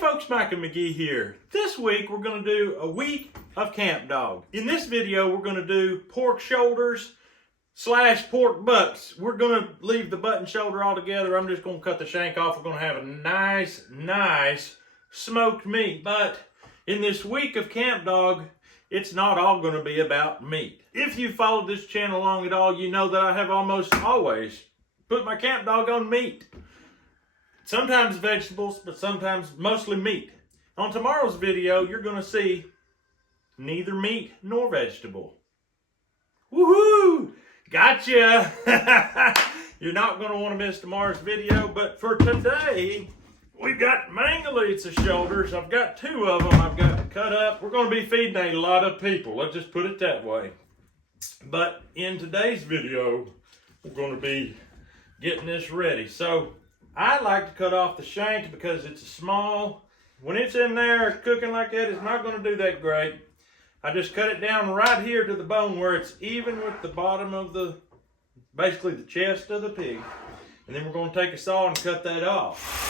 folks, Mike and McGee here. This week we're going to do a week of Camp Dog. In this video we're going to do pork shoulders / pork butts. We're going to leave the butt and shoulder all together. I'm just going to cut the shank off. We're going to have a nice smoked meat. But in this week of Camp Dog, it's not all going to be about meat. If you followed this channel along at all, you know that I have almost always put my Camp Dog on meat. Sometimes vegetables, but sometimes mostly meat. On tomorrow's video, you're going to see neither meat nor vegetable. Woohoo! Gotcha! You're not going to want to miss tomorrow's video, but for today, we've got Mangalitsa shoulders. I've got 2 of them I've got to cut up. We're going to be feeding a lot of people. Let's just put it that way. But in today's video, we're going to be getting this ready. So I like to cut off the shank because it's small. When it's in there cooking like that, it's not going to do that great. I just cut it down right here to the bone where it's even with the bottom of basically the chest of the pig. And then we're going to take a saw and cut that off.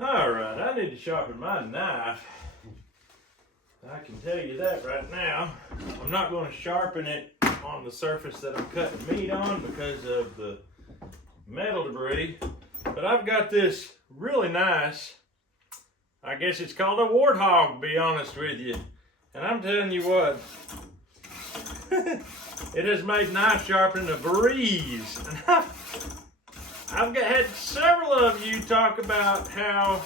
Alright, I need to sharpen my knife. I can tell you that right now. I'm not going to sharpen it on the surface that I'm cutting meat on because of the metal debris. But I've got this really nice, I guess it's called a Warthog, to be honest with you. And I'm telling you what, it has made knife sharpening a breeze. I've had several of you talk about how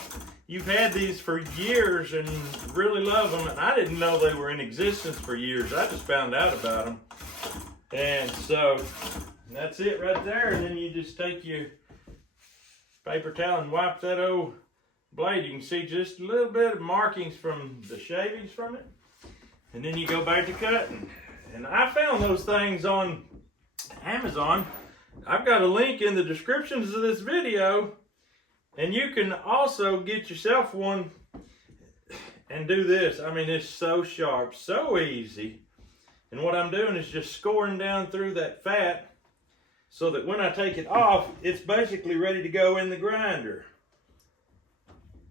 you've had these for years and really love them, and I didn't know they were in existence for years. I just found out about them. And so that's it right there, and then you just take your paper towel and wipe that old blade. You can see just a little bit of markings from the shavings from it, and then you go back to cutting. And I found those things on Amazon. I've got a link in the descriptions of this video, and you can also get yourself one and do this. I mean, it's so sharp, so easy. And what I'm doing is just scoring down through that fat so that when I take it off, it's basically ready to go in the grinder.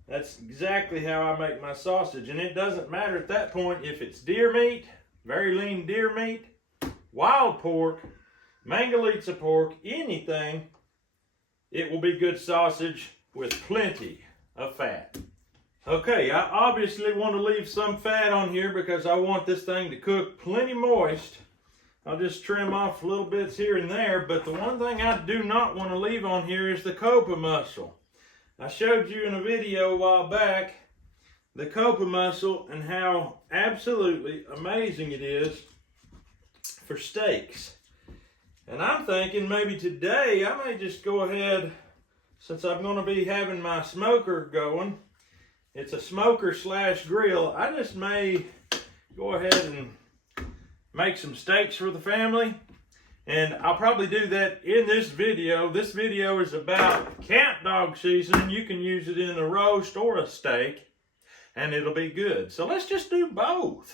That's exactly how I make my sausage. And it doesn't matter at that point if it's deer meat, very lean deer meat, wild pork, Mangalitsa pork, anything, it will be good sausage with plenty of fat. Okay, I obviously want to leave some fat on here because I want this thing to cook plenty moist. I'll just trim off little bits here and there, but the one thing I do not want to leave on here is the copa muscle. I showed you in a video a while back the copa muscle and how absolutely amazing it is for steaks. And I'm thinking maybe today I may just go ahead, since I'm going to be having my smoker going, it's a smoker / grill, I just may go ahead and make some steaks for the family. And I'll probably do that in this video. This video is about Camp Dog season. You can use it in a roast or a steak, and it'll be good. So let's just do both.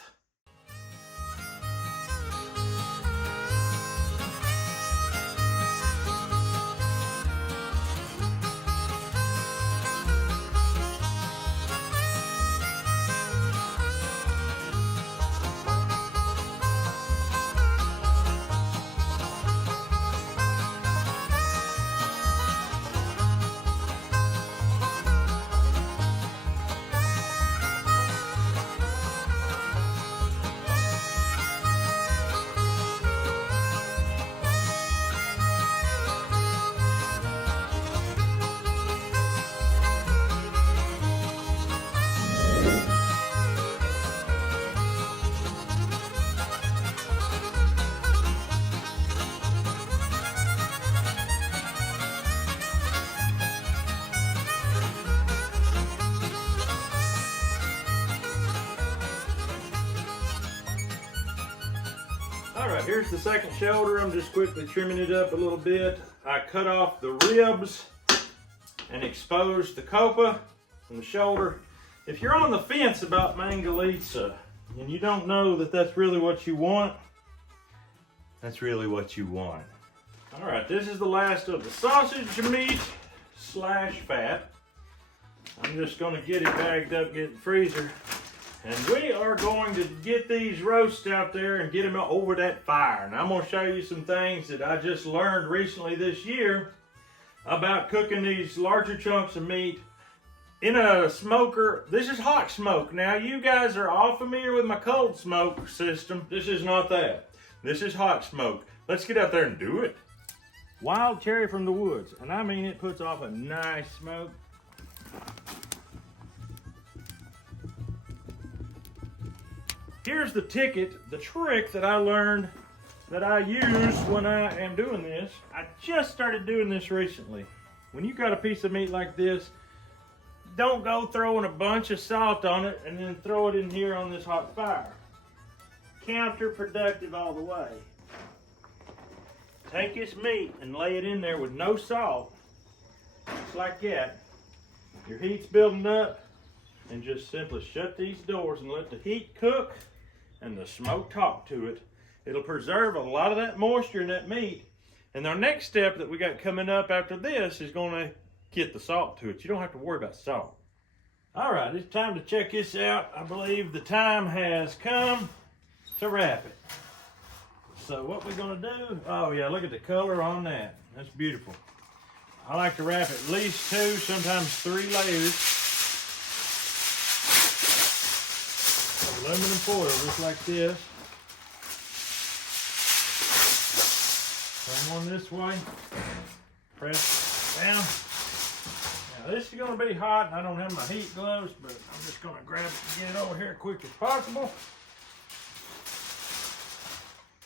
Alright, here's the second shoulder. I'm just quickly trimming it up a little bit. I cut off the ribs and exposed the copa and the shoulder. If you're on the fence about Mangalitsa, and you don't know that that's really what you want, that's really what you want. All right, this is the last of the sausage meat slash fat. I'm just gonna get it bagged up, get it in the freezer, and we are going to get these roasts out there and get them over that fire. And I'm gonna show you some things that I just learned recently this year about cooking these larger chunks of meat in a smoker. This is hot smoke. Now, you guys are all familiar with my cold smoke system. This is not that. This is hot smoke. Let's get out there and do it. Wild cherry from the woods, and I mean it puts off a nice smoke. Here's the ticket, the trick that I learned that I use when I am doing this. I just started doing this recently. When you got a piece of meat like this, don't go throwing a bunch of salt on it and then throw it in here on this hot fire. Counterproductive all the way. Take this meat and lay it in there with no salt, just like that. Your heat's building up, and just simply shut these doors and let the heat cook and the smoke talk to it. It'll preserve a lot of that moisture in that meat. And our next step that we got coming up after this is gonna get the salt to it. You don't have to worry about salt. All right, it's time to check this out. I believe the time has come to wrap it. So what we're gonna do, oh yeah, look at the color on that. That's beautiful. I like to wrap at least 2, sometimes 3 layers of aluminum foil, just like this. Turn one this way, press down. Now this is gonna be hot, and I don't have my heat gloves, but I'm just gonna grab it and get it over here as quick as possible.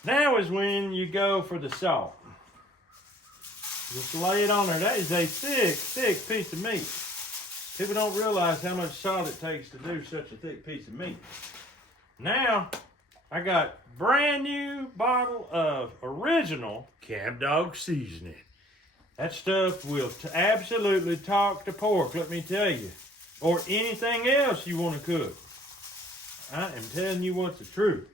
Now is when you go for the salt. Just lay it on there. That is a thick, thick piece of meat. People don't realize how much salt it takes to do such a thick piece of meat. Now, I got brand new bottle of original Camp Dog seasoning. That stuff will absolutely talk to pork, let me tell you. Or anything else you want to cook. I am telling you what's the truth.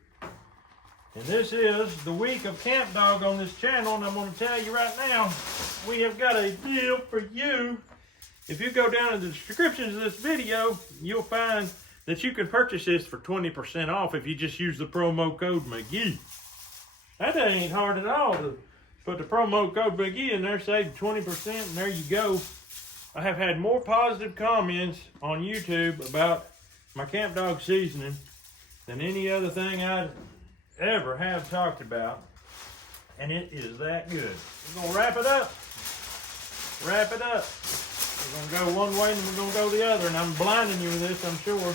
And this is the week of Camp Dog on this channel, and I'm going to tell you right now, we have got a deal for you. If you go down in the descriptions of this video, you'll find that you can purchase this for 20% off if you just use the promo code McGee. That ain't hard at all to put the promo code McGee in there, save 20%, and there you go. I have had more positive comments on YouTube about my Camp Dog seasoning than any other thing I'd ever have talked about, and it is that good. We're gonna wrap it up. Wrap it up. We're gonna go one way and we're gonna go the other, and I'm blinding you with this, I'm sure.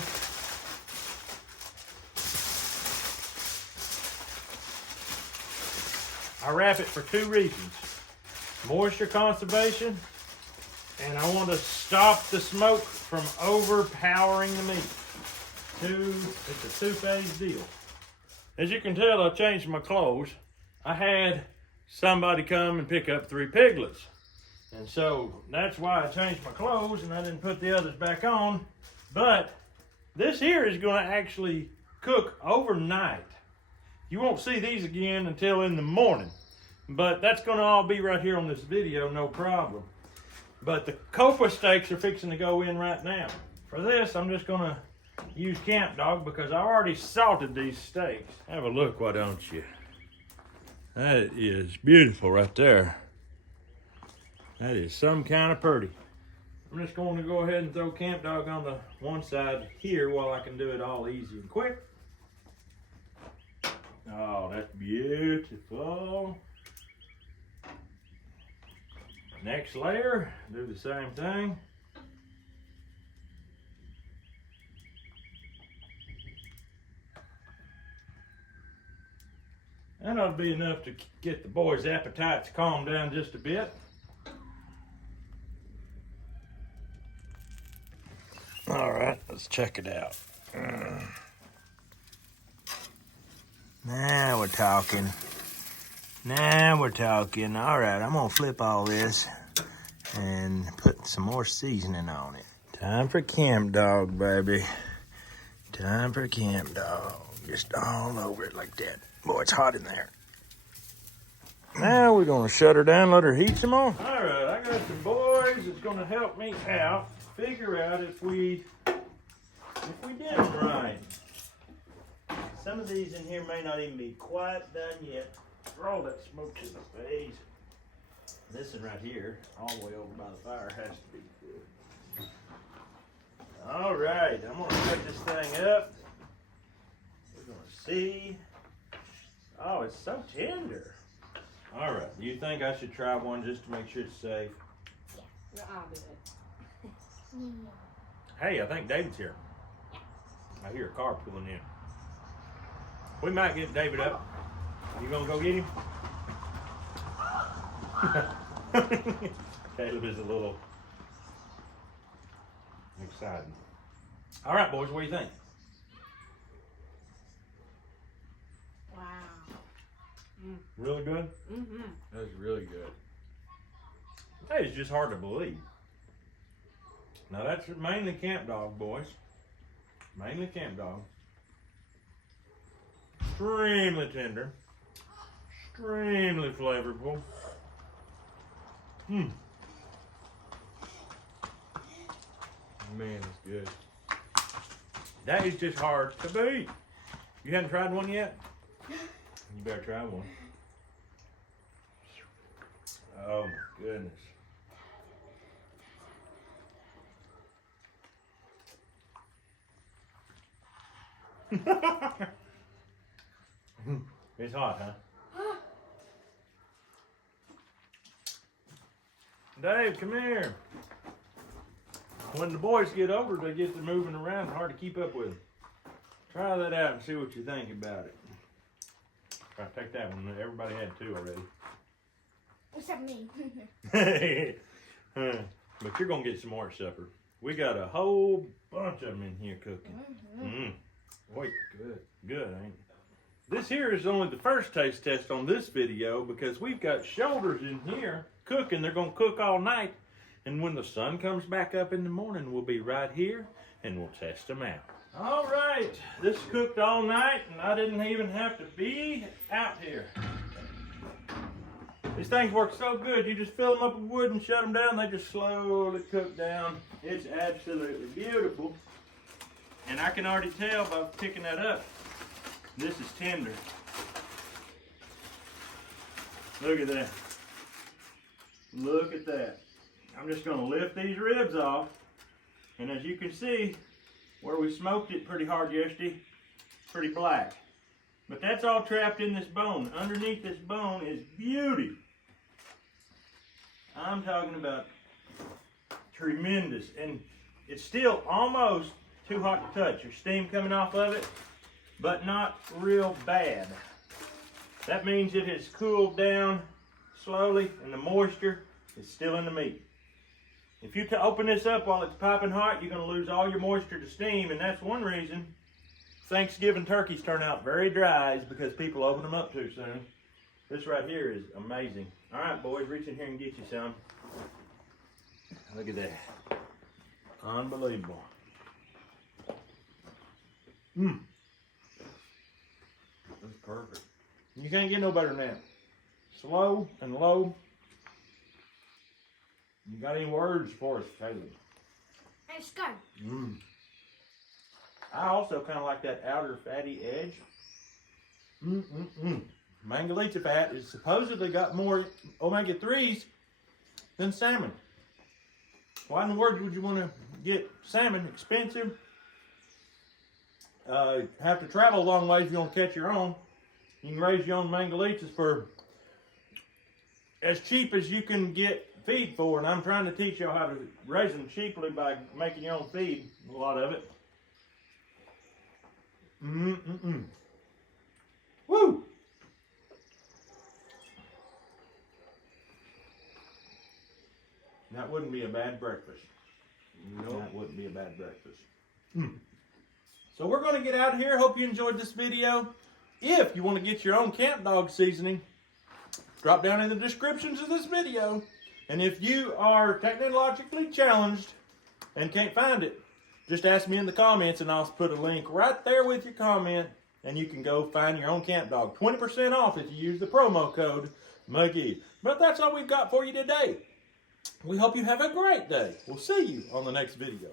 I wrap it for 2 reasons. Moisture conservation, and I want to stop the smoke from overpowering the meat. It's a 2-phase deal. As you can tell, I changed my clothes. I had somebody come and pick up 3 piglets. And so that's why I changed my clothes and I didn't put the others back on. But this here is going to actually cook overnight. You won't see these again until in the morning. But that's going to all be right here on this video, no problem. But the coppa steaks are fixing to go in right now. For this, I'm just going to use Camp Dog because I already salted these steaks. Have a look, why don't you? That is beautiful right there. That is some kind of pretty. I'm just going to go ahead and throw Camp Dog on the one side here while I can do it all easy and quick. Oh, that's beautiful. Next layer, do the same thing. That ought to be enough to get the boys' appetites calmed down just a bit. All right, let's check it out. Now we're talking. Now we're talking. All right, I'm gonna flip all this and put some more seasoning on it. Time for Camp Dog, baby. Time for Camp Dog. Just all over it like that. Boy, it's hot in there. Now we're gonna shut her down, let her heat some more. All right, I got some boys that's gonna help me out, figure out if we did them right. Some of these in here may not even be quite done yet. For all that smoke in the face. This one right here, all the way over by the fire, has to be good. All right, I'm gonna set this thing up. We're gonna see. Oh, it's so tender. All right, do you think I should try one just to make sure it's safe? Yeah, I'll do it. Hey, I think David's here. I hear a car pulling in. We might get David up. You gonna go get him? Caleb is a little excited. All right, boys, what do you think? Wow. Really good? Mm-hmm. That's really good. Hey, it's just hard to believe. Now that's mainly Camp Dog, boys. Mainly Camp Dog. Extremely tender. Extremely flavorful. Man, it's good. That is just hard to beat. You haven't tried one yet? You better try one. Oh my goodness. It's hot, huh? Dave, come here. When the boys get over, they get to moving around, hard to keep up with them. Try that out and see what you think about it. Try to take that one. Everybody had two already. Except me. But you're going to get some more at supper. We got a whole bunch of them in here cooking. Boy, good. Good, ain't it? This here is only the first taste test on this video because we've got shoulders in here cooking. They're going to cook all night. And when the sun comes back up in the morning, we'll be right here and we'll test them out. All right, this cooked all night and I didn't even have to be out here. These things work so good. You just fill them up with wood and shut them down. They just slowly cook down. It's absolutely beautiful. And I can already tell by picking that up, this is tender. Look at that. Look at that. I'm just going to lift these ribs off. And as you can see, where we smoked it pretty hard yesterday, pretty black. But that's all trapped in this bone. Underneath this bone is beauty. I'm talking about tremendous. And it's still almost too hot to touch. There's steam coming off of it, but not real bad. That means it has cooled down slowly and the moisture is still in the meat. If you open this up while it's piping hot, you're going to lose all your moisture to steam, and that's one reason Thanksgiving turkeys turn out very dry is because people open them up too soon. This right here is amazing. All right, boys, reach in here and get you some. Look at that. Unbelievable. That's perfect. You can't get no better than that. Slow and low. You got any words for us, Caleb? Let's go. I also kind of like that outer fatty edge. Mangalitsa fat is supposedly got more omega-3s than salmon. Why in the world would you want to get salmon? Expensive. Have to travel a long ways if you want to catch your own. You can raise your own Mangalitsa for as cheap as you can get feed for, and I'm trying to teach y'all how to raise them cheaply by making your own feed, a lot of it. Woo! That wouldn't be a bad breakfast. No, that wouldn't be a bad breakfast. So we're going to get out of here. Hope you enjoyed this video. If you want to get your own Camp Dog seasoning, drop down in the descriptions of this video. And if you are technologically challenged and can't find it, just ask me in the comments and I'll put a link right there with your comment and you can go find your own camp dog. 20% off if you use the promo code McGee. But that's all we've got for you today. We hope you have a great day. We'll see you on the next video.